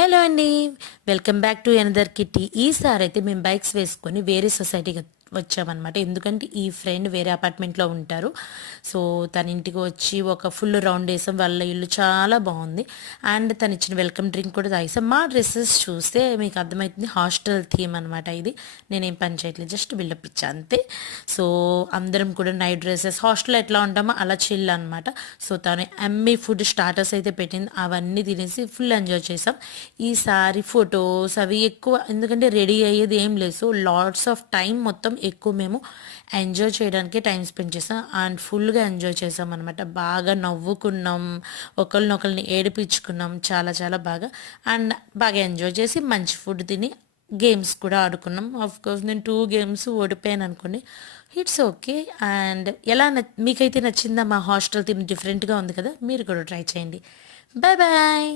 Hello అండి. Welcome back to another kitty. ఈసారి అయితే మేము బైక్స్ వేసుకొని వేరే సొసైటీకి వచ్చామన్నమాట. ఎందుకంటే ఈ ఫ్రెండ్ వేరే అపార్ట్మెంట్లో ఉంటారు. సో తన ఇంటికి వచ్చి ఒక ఫుల్ రౌండ్ వేసాం. వాళ్ళ ఇల్లు చాలా బాగుంది. అండ్ తను ఇచ్చిన వెల్కమ్ డ్రింక్ కూడా తాగేసాం. మా డ్రెస్సెస్ చూస్తే మీకు అర్థమవుతుంది, హాస్టల్ థీమ్ అనమాట. ఇది నేనేం పని చేయట్లేదు, జస్ట్ బిల్డప్ ఇచ్చా అంతే. సో అందరం కూడా నైట్ డ్రెస్సెస్, హాస్టల్ ఎట్లా ఉంటామో అలా చిల్ అనమాట. సో తను అమ్మి ఫుడ్ స్టార్టర్స్ అయితే పెట్టింది, అవన్నీ తినేసి ఫుల్ ఎంజాయ్ చేసాం. ఈసారి ఫొటోస్ అవి ఎక్కువ, ఎందుకంటే రెడీ అయ్యేది ఏం లేదు. సో లాట్స్ ఆఫ్ టైం మొత్తం ఎక్కువ మేము ఎంజాయ్ చేయడానికే టైం స్పెండ్ చేసాం. అండ్ ఫుల్గా ఎంజాయ్ చేసాం అనమాట. బాగా నవ్వుకున్నాం, ఒకరినొకరిని ఏడిపించుకున్నాం, చాలా చాలా బాగా. అండ్ బాగా ఎంజాయ్ చేసి మంచి ఫుడ్ తిని గేమ్స్ కూడా ఆడుకున్నాం. కోర్స్ నేను 2 గేమ్స్ ఓడిపోయాను అనుకోండి, ఇట్స్ ఓకే. అండ్ ఎలా మీకైతే నచ్చిందా? మా హాస్టల్ థీమ్ డిఫరెంట్గా ఉంది కదా, మీరు కూడా ట్రై చేయండి. Bye bye.